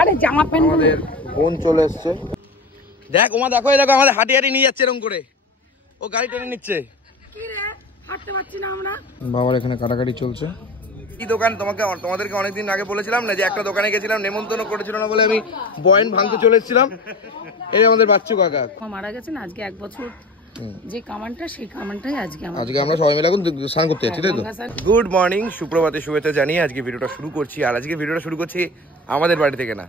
আরে জামা প্যান্ট আমাদের বোন চলে এসছে। দেখ ওমা, দেখো দেখো আমাদের হাঁটি হাঁটি নিয়ে যাচ্ছে এরকম করে, ও গাড়ি টেনে নিচ্ছে। কি রে, হাঁটতে পারছি না আমরা। বাবার এখানে কাটাকাটি চলছে। কি দোকান তোমাদেরকে অনেকদিন আগে বলেছিলাম না যে একটা দোকানে গেছিলাম, নেমন্তন্ন করেছিল না বলে আমি বয়েন ভাঙতে চলে এসেছিলাম। এই আমাদের বাচ্চু কাকা মারা গেছেন আজকে 1 বছর। যে কামানটা সেই কামানটাই আজকে আমরা সবাই মিলে এখন স্নান করতে যাচ্ছি, তাই তো? গুড মর্নিং, সুপ্রভাতে শুভেচ্ছা জানিয়ে আজকে ভিডিওটা শুরু করছি। আর আজকে ভিডিওটা শুরু করছি আমাদের বাড়ি থেকে না,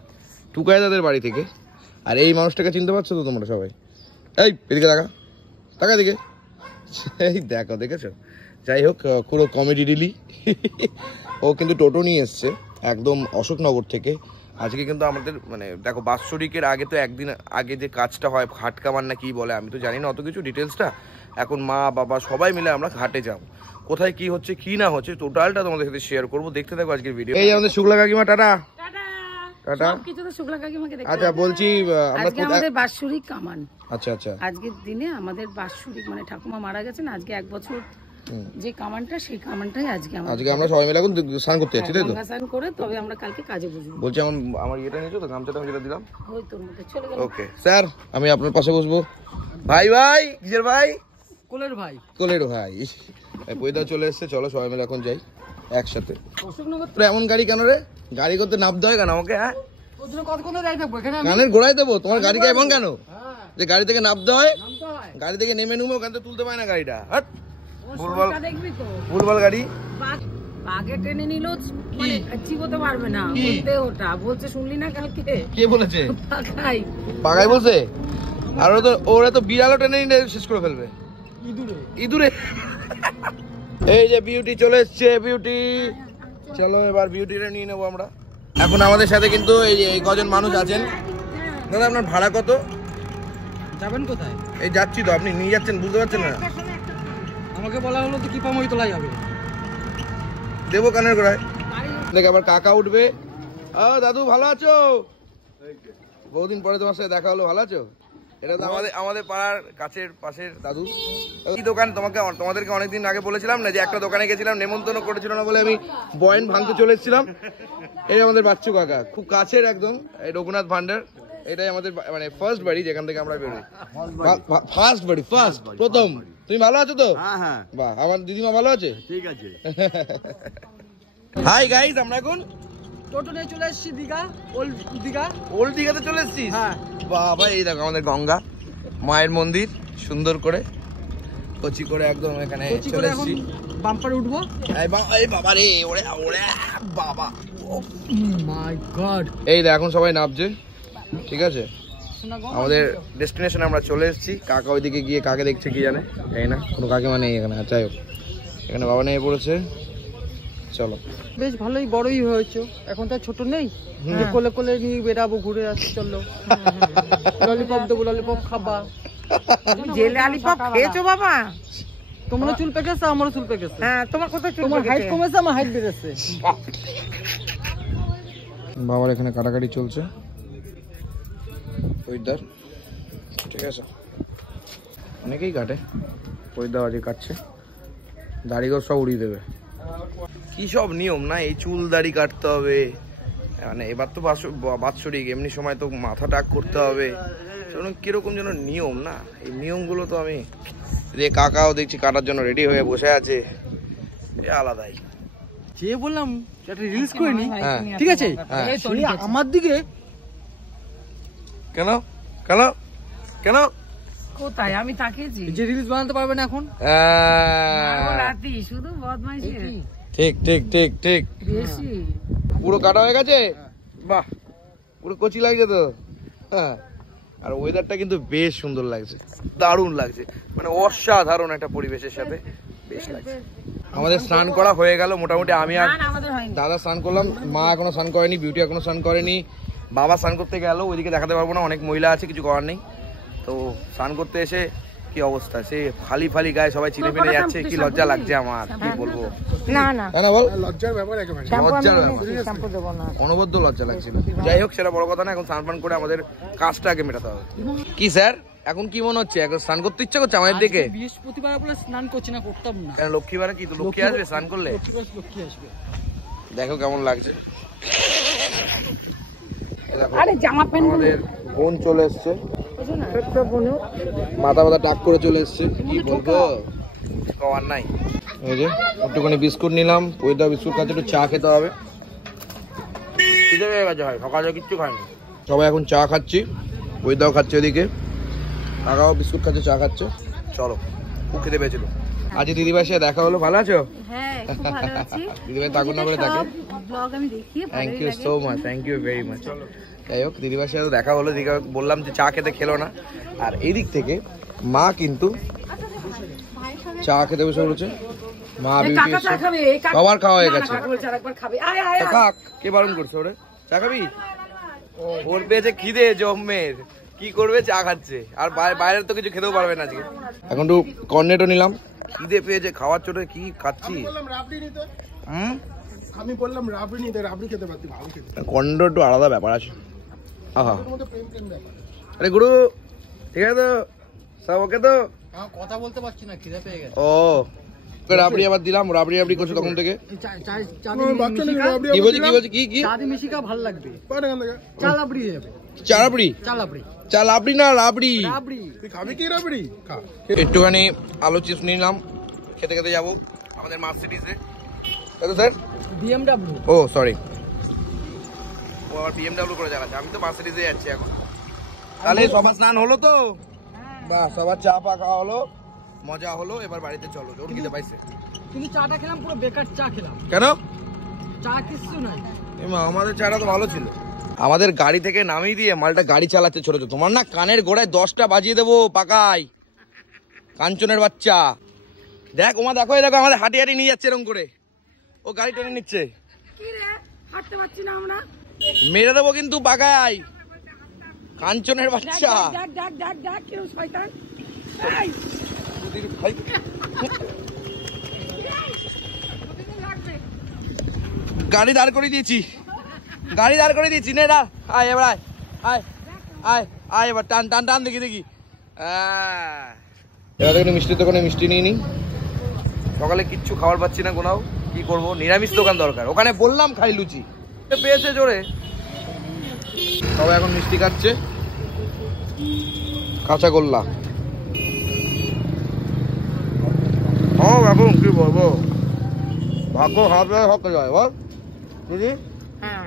টুকাইদাদের বাড়ি থেকে। আর এই মানুষটাকে চিনতে পারছো তো তোমরা সবাই? এই এদিকে তাকা দিকে, এই দেখো, দেখেছো? যাই হোক, পুরো কমেডি রিলি। ও কিন্তু টোটো নিয়ে এসছে একদম অশোকনগর থেকে। আজকে কিন্তু আমাদের মানে দেখো, বাৎসরিকের আগে তো একদিন আগে যে কাজটা হয়, ঘাট কামান না কি বলে, আমি তো জানি না অত কিছু ডিটেলসটা। এখন মা বাবা সবাই মিলে আমরা ঘাটে যাবো। কোথায় কি হচ্ছে কি না হচ্ছে টোটালটা তোমাদের সাথে শেয়ার করবো, দেখতে থাকো আজকের ভিডিও। এই আমাদের শুক্লা কাকিমা, টাটা টাটা। আচ্ছা বলছি, আমাদের বাৎসরিক কামান। আচ্ছা আচ্ছা, আজকের দিনে আমাদের বাৎসরিক মানে ঠাকুমা মারা গেছেন আজকে 1 বছর। যে কামানটা সেই কামানটাই আজকে আমরা সবাই মিলে এখন স্নান করতে যাচ্ছি, তাই তো? স্নান করে তবে আমরা কালকে কাজে বসবো। বলছি আমার ইয়েটা নিয়েছো তো, গামছাটা আমি যেটা দিলাম? ওই তোর মধ্যে চলে গেল। ওকে স্যার, আমি আপনার পাশে বসবো। ভাই কিসের ভাই? কোলের ভাই। পয়দা চলে এসছে, চলো সবাই মিলে এখন যাই একসাথে। এমন গাড়ি কেন রে? গাড়ি করতে নামতে হয় কেন আমাকে? হ্যাঁ, কানের গোড়ায় দেবো তোমার গাড়িকে এমন কেন যে গাড়ি থেকে নামতে হয়? গাড়ি থেকে নেমে নুমো, ওখান থেকে তুলতে পারে না গাড়িটা। ভুলভাল গাড়ি। আগে টেনে নিল, মানে চিবোতে পারবে না বলতে, ওটা বলছে শুনলি না কালকে? কে বলেছে? পাগাই বলছে। আর ওরা তো বিড়ালও টেনে নিয়ে শেষ করে ফেলবে ইঁদুরে। এই যে বিউটি চলে এসছে, বিউটি চলো এবার বিউটিটা নিয়ে নেবো আমরা। এখন আমাদের সাথে কিন্তু এই কজন মানুষ আছেন। দাদা আপনার ভাড়া কত? যাবেন কোথায়? এই যাচ্ছি তো, আপনি নিয়ে যাচ্ছেন, বুঝতে পারছেন না? আমাকে বলা হলো তো কি পামই তোলা যাবে, দেবো কানের গোড়ায়। দেখে আবার কাকা উঠবে। দাদু ভালো আছো? বহুদিন পরে তোমার সাথে দেখা হলো, ভালো আছো? এটা তো আমাদের পাড়ার কাছের পাশের দাদু। কি দোকান তোমাদেরকে অনেকদিন আগে বলেছিলাম না যে একটা দোকানে গেছিলাম, নেমন্তন্ন করেছিল না বলে আমি বয়েন ভাঙতে চলে এসেছিলাম। এই আমাদের বাচ্চু কাকা, খুব কাছের একদম, এই রঘুনাথ ভান্ডার। এটাই আমাদের মানে ফার্স্ট বাড়ি, যেখান থেকে আমরা বেরোই। ফার্স্ট বাড়ি, প্রথম। তুমি ভালো আছো তো? হ্যাঁ। বাহ, আমার দিদিমা ভালো আছে? ঠিক আছে। হাই গাইস, আমরা এখন টোটো নিয়ে চলে এসেছি দীঘা, ওল্ড দীঘাতে চলে এসেছি। হ্যাঁ বাবা, এই দেখো আমাদের গঙ্গা মায়ের মন্দির, সুন্দর করে কচি করে একদম এখানে চলে এসেছি। বাম্পারে উঠবো। এই বাবা রে, ওরে ওরে বাবা, মাই গড। এই দেখ এখন সবাই নামছে, ঠিক আছে? আমাদের ডেস্টিনেশন আমরা চলে এসেছি। কাকা ওইদিকে গিয়ে কাকে দেখছে কি জানে, তাই না? কোনো কাকিমা নেই এখানে। যাই হোক, এখানে বাবা নিয়ে পড়েছে। চলো, বেশ ভালোই বড়ই হয়েছে এখন, তো ছোট নেই, কোলে কোলে নিয়ে বেরাবো, ঘুরে আসছি। চলো ললিপপ দেবো, ললিপপ খাবা। যে ললিপপ খেয়েছো বাবা? তোমরা চুল পেকেছে, আমারও চুল পেকেছে। হ্যাঁ, তোমার কোথায় চুল? তোমার হাইট কমেছে, আমার হাইট বেড়েছে। বাবার এখানে কাটাকাটি চলছে, ঠিক আছে? অনেকেই কাটে, পরিদাবাজি কাটছে, দাড়িঘর সব উড়িয়ে দেবে। কি সব নিয়ম না, এই চুল দাড়ি কাটতে হবে, মানে এবার তো বাৎসরিক, এমনি সময় তো মাথা টাক করতে হবে, কিরকম যেন নিয়ম না? এই নিয়মগুলো তো আমি কাকাও দেখছি কাটার জন্য রেডি হয়ে বসে আছে, আলাদাই। যে বললাম একটা রিলস করে নি, ঠিক আছে? আমার দিকে কেন কেন কেন কোথায় আমি তাকিয়েছি? যে রিলস বানাতে পারবে না এখন, রাতি শুধু বদমাইশি। ঠিক ঠিক ঠিক ঠিক, বেশি পুরো কাটা হয়ে গেছে। বাহ, পুরো কচি লাগছে তো। হ্যাঁ, আর ওয়েদারটা কিন্তু বেশ সুন্দর লাগছে, দারুণ লাগছে, মানে অসাধারণ একটা পরিবেশের সাথে বেশ লাগছে। আমাদের স্নান করা হয়ে গেল মোটামুটি। আমি আর দাদা স্নান করলাম, মা এখনো স্নান করেনি, বিউটি এখনো স্নান করেনি, বাবা স্নান করতে গেল, ওইদিকে দেখাতে পারবো না, অনেক মহিলা আছে, কিছু করার নেই। তো স্নান করতে এসে কি অবস্থা, সে ফালি ফালি গায়ে সবাই চিনে ফেলে যাচ্ছে, কি লজ্জা লাগছে আমার, কি বলবো। না না বল, লজ্জার ব্যাপার একেবারে, লজ্জার ব্যাপার, অনবদ্য লজ্জা লাগছিল। যাই হোক, সেটা বড় কথা না, এখন স্নান পান করে আমাদের কাজটা আগে মেটাতে হবে। কি স্যার, এখন কি মনে হচ্ছে? এখন স্নান করতে ইচ্ছা করছে আমাদের দিকে? বৃহস্পতিবার বলে স্নান করছি না, করতাম না। লক্ষ্মীবারে কি তো লক্ষ্মী আসবে স্নান করলে? লক্ষ্মী আসবে। দেখো কেমন লাগছে। এই দেখো, আরে জামা প্যান্ট আমাদের বোন চলে এসছে, মাথা টাক করে চলে এসছে। কি বলবো, খাওয়ার নাই। এই যে একটুখানি বিস্কুট নিলাম, ওইটা বিস্কুট খাচ্ছে, একটু চা খেতে হবে। খিদে পেয়ে গেছে ভাই, সকালে কিচ্ছু খাইনি। সবাই এখন চা খাচ্ছি, ওইটাও খাচ্ছে ওইদিকে, কাকাও বিস্কুট খাচ্ছে, চা খাচ্ছে। চলো, খুব খেতে পেয়েছিল। আজ দিদিভাইয়ের সাথে দেখা হলো, ভালো আছো? হ্যাঁ, খুব ভালো আছি। দিদিভাই তাকুন না করে থাকে। ব্লগ আমি দেখি, thank you so much, thank you very much. যাই হোক, দিদিভাইয়ের সাথে দেখা হলো, দিদিকে বললাম যে চা খেতে খেলো না, আর এই দিক থেকে মা কিন্তু চা খেতে বসে বলেছে। মা বিউটি এসছে, সবার খাওয়া হয়ে গেছে। কাক কে বারণ করছে ওরে? চা খাবি? ওর পেয়েছে খিদে জম্মের, কি করবে, চা খাচ্ছে। আর বাইরের তো কিছু খেতেও পারবে না আজকে। এখন একটু কর্নেটও নিলাম, খিদে পেয়েছে, খাওয়ার চোটে কি খাচ্ছি। আমি বললাম রাবড়ি নিতে, রাবড়ি খেতে পারতি, ভালো খেতে। কর্নেটো একটু আলাদা ব্যাপার আছে। আহা, আরে গুরু ঠিক আছে তো, সব ওকে তো? কথা বলতে পারছি না, খিদে পেয়ে গেছে। ও রাবড়ি আবার দিলাম, রাবড়ি রাবড়ি করছো তখন থেকে। কি বলছি কি বলছি কি কি? চাঁদি মিশিকা ভালো লাগবে, চা লাবড়ি যাবে। চা রাবড়ি? চা লাবড়ি, চা লাবড়ি না রাবড়ি। রাবড়ি তুই খাবি কি রাবড়ি? খা। একটুখানি আলু চিপস নিলাম, খেতে খেতে যাবো আমাদের মার্সিডিজে। তাই তো স্যার? বিএমডব্লিউ। ও সরি, ও আবার বিএমডব্লিউ করে চালাচ্ছে, আমি তো মার্সিডিজে যাচ্ছি এখন। তাহলে সবার স্নান হলো তো? বাহ, সবার চা পা খাওয়া হলো, মজা হলো, এবার বাড়িতে চলো। ওর খিদে পাইছে। কিন্তু চাটা খেলাম, পুরো বেকার চা খেলাম। কেন? চা কিছু নাই। আমাদের চাটা তো ভালো ছিল। আমাদের গাড়ি থেকে নামিয়ে দিয়ে মালটা গাড়ি চালাচ্ছে ছোট ছোট। তোমার না কানের গোড়ায় 10টা বাজিয়ে দেবো পাকাই, কাঞ্চনের বাচ্চা। দেখ ওমা, দেখো এই দেখো, আমাদের হাঁটি হাঁটি নিয়ে যাচ্ছে এরকম করে, ও গাড়ি টেনে নিচ্ছে। কি রে, হাঁটতে পারছি না আমরা। মেরে দেবো কিন্তু পাকাই, কাঞ্চনের বাচ্চা। ডাক ডাক ডাক ডাক, কেউ শয়তান। এই, ভাই গাড়ি দাঁড় করে দিয়েছি, গাড়ি দাঁড় করে দিয়েছি। নে দাঁড়, আয় এবার, আয় আয় আয় আয়, এবার টান টান টান, দেখি দেখি। এবার দেখুন মিষ্টির দোকানে মিষ্টি নিয়ে নিই। সকালে কিচ্ছু খাবার পাচ্ছি না কোনাও, কি করবো, নিরামিষ দোকান দরকার। ওখানে বললাম খাই লুচি, পেয়েছে জোরে। সবাই এখন মিষ্টি খাচ্ছে, কাঁচা গোল্লা। ও এখন কি বলবো, ভাগ্য হাতে হতে যায় বল দিদি। হ্যাঁ,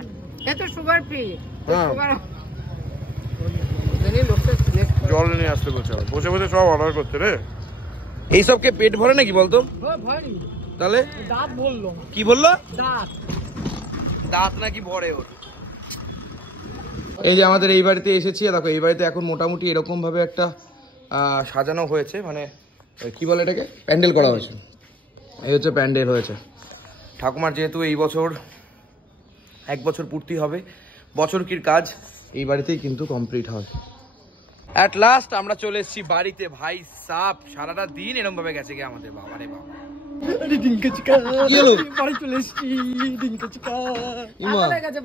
এত সুগার ফ্রি। হ্যাঁ, সুগার জল নিয়ে আসতে বলছে, বসে বসে সব অর্ডার করতে রে। এইসবকে পেট ভরে নাকি বলতো? ভাই তাহলে দাঁত বললো। কি বললো? দাঁত, দাঁত নাকি ভরে ওর। এই যে আমাদের এই বাড়িতে এসেছি, দেখো এই বাড়িতে এখন মোটামুটি এরকম ভাবে একটা সাজানো হয়েছে, মানে কি বলে এটাকে, প্যান্ডেল করা হয়েছে। এই হচ্ছে প্যান্ডেল হয়েছে। ঠাকুমার যেহেতু এই বছর 1 বছর পূর্তি হবে, বছরকির কাজ এই বাড়িতেই কিন্তু কমপ্লিট হয়। অ্যাট লাস্ট আমরা চলে এসেছি বাড়িতে। ভাই সাপ, সারাটা দিন এরকম ভাবে গেছে গিয়ে আমাদের। বাবা রে বাবা, ডিঙ্কা চিকা কি হলো? বাড়ি চলে এসছি, ডিঙ্কা চিকা। পাগল হয়ে গেছে,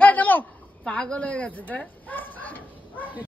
পাগল হয়ে গেছে।